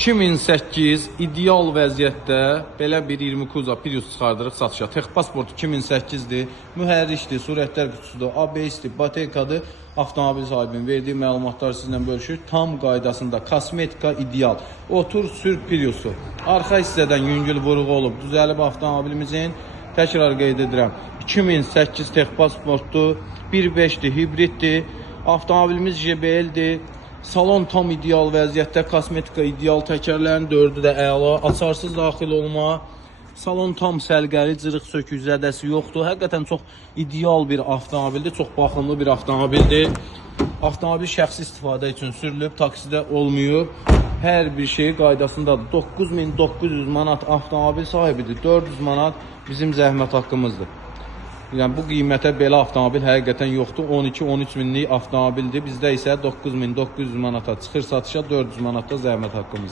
2008 ideal vəziyyətdə belə bir 20 Kuza Prius çıxardırıq satışa. Texpasport 2008-dir, mühərrikdir, sürətlər qutusudur, ABS-dir, bateykadır. Avtomobil sahibinin verdiyi məlumatları sizlə bölüşürük. Tam qaydasında, kosmetika ideal. Otur, sür Priusu. Arxa hissədən yüngül vuruğu olub, düzəlib avtomobilimizin. Təkrar qeyd edirəm, 2008 Texpasportdur, 1.5-dir, hibriddir. Avtomobilimiz JBL-dir. Salon tam ideal vəziyyətdə, kosmetika ideal, təkərlərin 4-ü də əla, açarsız daxil olma. Salon tam səlqəli, cırıq sökük zədəsi yoxdur. Həqiqətən çox ideal bir avtomobildir, çox baxımlı bir avtomobildir. Avtomobil şəxsi istifadə üçün sürülüb, taksidə olmuyor. Hər bir şey qaydasındadır. 9900 manat avtomobil sahibidir, 400 manat bizim zəhmət haqqımızdır. Yəni bu qiymətə belə avtomobil həqiqətən yoxdur. 12-13 minlik avtomobildir. Bizdə isə 9900 manata çıxır satışa, 400 manatda zəhmət haqqımızdır.